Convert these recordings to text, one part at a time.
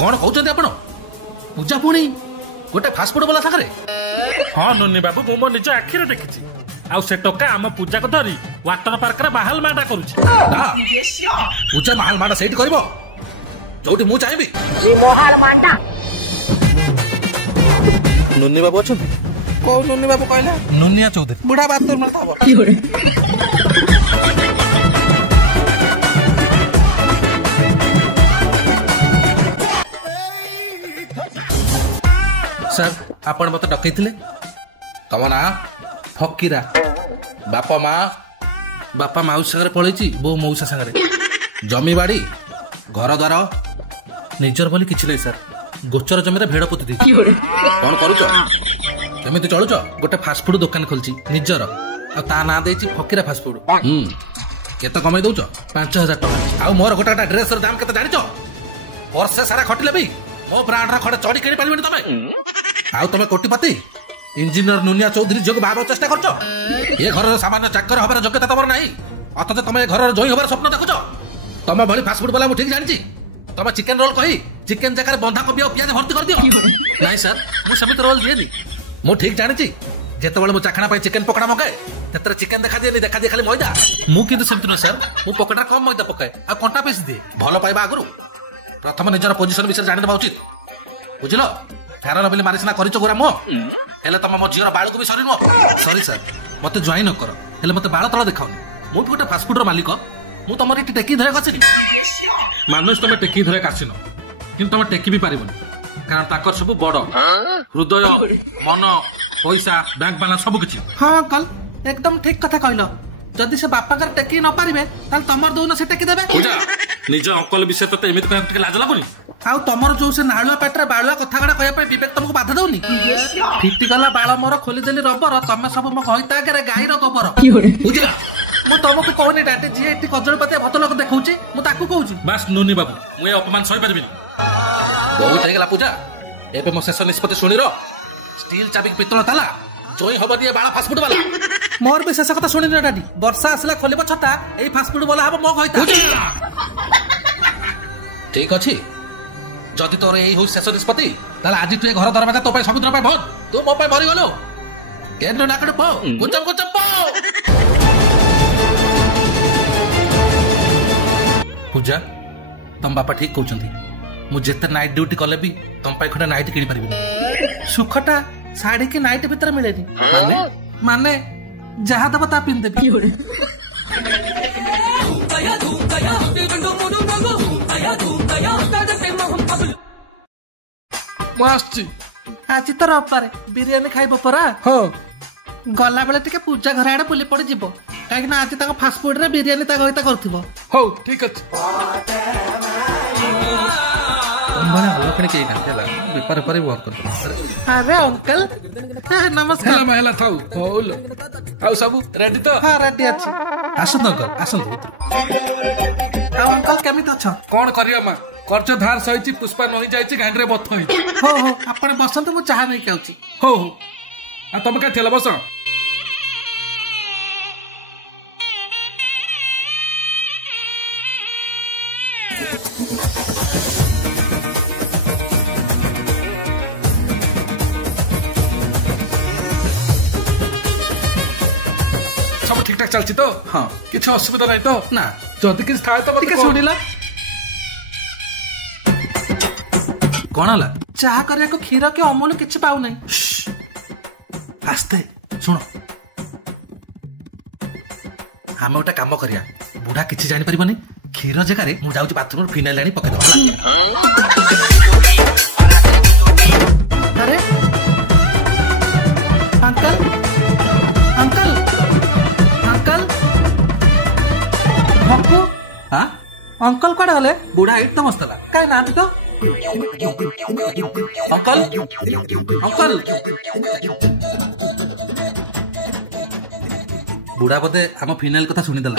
कौन कहते आपण पूजा पुणी गोटे फास्टफुड वाला सागर? हाँ नुनी बाबू मु मो निज आखिरे देखी आउ से टोका आम पूजा को धरी वाटर पार्क रे बाहाल माडा करूछि। पूजा महाल माडा सेठी करबो जोटी मु चाहेबी। महाल माडा नुनी बाबू अछन को नुनी बाबू कहला नुनिया चौधरी बुढ़ा बात तो मत आबो। सर आपण मत डकैथिले तम ना फकीरा बापा माउसी सागरे पळैछि बो मौसा सागरे जमी बाड़ी घर द्वार निजर बोली किछि नै सर गोचर जमी रे भेड़ पोति दी कोन करूछ केमिति चलुछ गोटे फास्ट फूड दुकान खोलछि निजर आ ता ना देछि फकीरा फास्ट फूड केते कमाई दउछ 5000 टका आ मोर गोटा ड्रेस रो दाम केते जानिछ वर्षे सारा खटिले भी मो ब्रांड रा खडे चढ़ी केनी पालिबनी तमे आउ तमे कोटिपति इंजीनियर नुनिया चौधरी जोग बाबा चेष्टा करछ ये घर सामान्य चाकर हबार योग्यता तमर नाही अथच तमे घर जोई हबार स्वप्न देखुछ तमे भली फास्ट फूड वाला मु ठीक जानिछि तमे चिकन रोल कही चिकन जकार बंधा कोबी और प्याज भर्ती कर दियो नाही सर मु समित रोल दिएनी मु ठीक जानिछि जेतेबेले मु चाखना पई चिकन पकड़ा मगाए तेतरे चिकन देखा दिए खाली मैदा मु किंतु समित न सर मु पकड़ा कम मैदा पकाए आ कंटा पीस दिए भलो पाइबा आगुरु प्रथम निजर पोजीशन विषय जानि उचित बुझिलो फेरन बिल मारिसना करिच गोरा मो हेले तम मो जीर बाळ को भी सरी नो सॉरी सर मते ज्वाइन न कर हेले मते बाळ तळ देखाउनी मु गोटे फास्ट फूड रो मालिक मु तमर इटी टेकी धरे कसिनी मानुष तमे टेकी धरे कासिनो किंतु तमे टेकी भी पारिबनी कारण ताकर सब बड़ हृदय मन पैसा बैंक बैलेंस सब किछि। हां अंकल एकदम ठीक कथा कहलो जदि से बापा कर टेकी न पारिबे ताल तमर दोन से टेकी देबे पूजा निज अंकल विषय तते एमित कहत के लाज लागुनी आउ तमर जो से नाळुआ पेटरे बाळुआ कथा गडा कहया पे विवेक तुमको बाधा दउनी फिटी गला बाळ मोर खोली देली रबर तमे सब मो कहिता के गाई रो गोबर बुझिला मु तुमको कहनी डाटे जी एटी कजळपति भत लोक देखौची मु ताकू कहूची बस नुनी बाबू मु ए अपमान सही परबिनी बहुत हे गला पूजा एबे मो शेष निष्पत्ति सुनी रो स्टील चाबी पितल ताला जोई हबो दिए बाळा फास्ट फूड वाला मोर भी शेष कथा सुनी रे डाडी वर्षा आसला खोलिबो छता एई फास्ट फूड वाला हबो मो कहिता ठीक अछि जदि तोर यही हो शेष निष्पत्ति ताले आज तू घर दरवाजा तो समुद्र पे बहुत तू मो पे मरी गलो केन नाकड़ पो कुचम पो पूजा तम बापा ठीक कहउछंती मु जेते नाइट ड्यूटी कले भी तम पाई खडा नाइट किनी परबिनी सुखटा साड़ी के नाइट भीतर मिलेनी माने जहा दबा ता पिन देबी मास्टी आज तो रविवार बिरियानी खाइबो परा हो गला बेले टिके पूजा घर आड़े बुली पड़ जिवो काहे ना आज ताको फास्ट फूड रे बिरियानी ता गइता करथिबो हो ठीक अछि बना हल्ला कने के ना बेपार पर वर्क कर अरे अंकल नमस्कार महिला थाउ होल आउ सब रेडी तो हां रेडी अछि आसंत अंकल आसंत आ अंकल केमित छ कोन करिया मा कर्ज धार सहिची पुष्पा नही जाईची गांडरे बथ होई हो आपण बसंत मु चाहा नै काउची हो आ तुम का थेला बस सब ठीक ठाक चलची तो हां किछ असुविधा नै तो ना जदि किछ थाए तो ठीक सुनिला कौन हला चाह करे को क्षीर के अमूल किछ पाउ नै आस्ते सुनो हम ओटा काम करिया बुढ़ा किछ जानि परिबनी क्षीर जगह रे मु जाउची बाथरूम फिनाइल आनी पके दो अरे अंकल अंकल अंकल भक्कू हां अंकल कोडा हले बुढ़ा इट तो मस्तला काई ना तो अंकल अंकल बुढ़ा बोधे आम फिनाइल कथा शुणी देला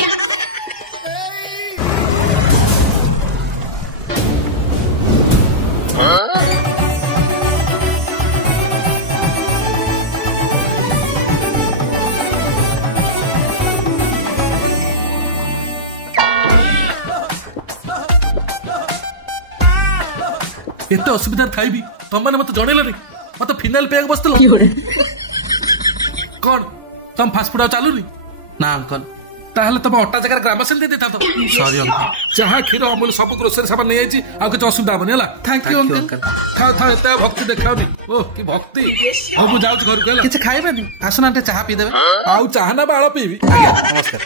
ଏତେ ଅସୁବିଧାରେ ଥାଇବି ତମମାନେ ମତେ ଜଣେଇଲନି। ମତେ ଫିନାଇଲ ପିଇବାକୁ ବସିଥିଲ କଣ? ତମ ଫାଷ୍ଟଫୁଡ ଆଉ ଚାଲୁନି? ନା ଅଙ୍କଲ। ତାହେଲେ ତମ ଅଟା ଜାଗାରେ ଗ୍ରାମାସିନ ଦେଇ ଦେଇଥାନ୍ତ। ସରି ଅଙ୍କଲ। ଚାହା କ୍ଷୀର ଅମୁଲ ସବୁ ଗ୍ରୋସରୀ ସାମାନ ନେଇଯାଇଛି। ଆଉ କିଛି ଅସୁବିଧା ହବନି ହେଲା। Thank you uncle. ଥାଉ ଏତେ ଭକ୍ତି ଦେଖାଉନି। ଓ କି ଭକ୍ତି। ହଉ ମୁଁ ଯାଉଛି ଘରକୁ ହେଲା। କିଛି ଖାଇବେନି? ଆସୁନାହାନ୍ତି ଚାହା ପିଇଦେବେ। ଆଉ ଚାହା ନା ବାଳ ପିଇବି। ଆଜ୍ଞା ନମସ୍କାର।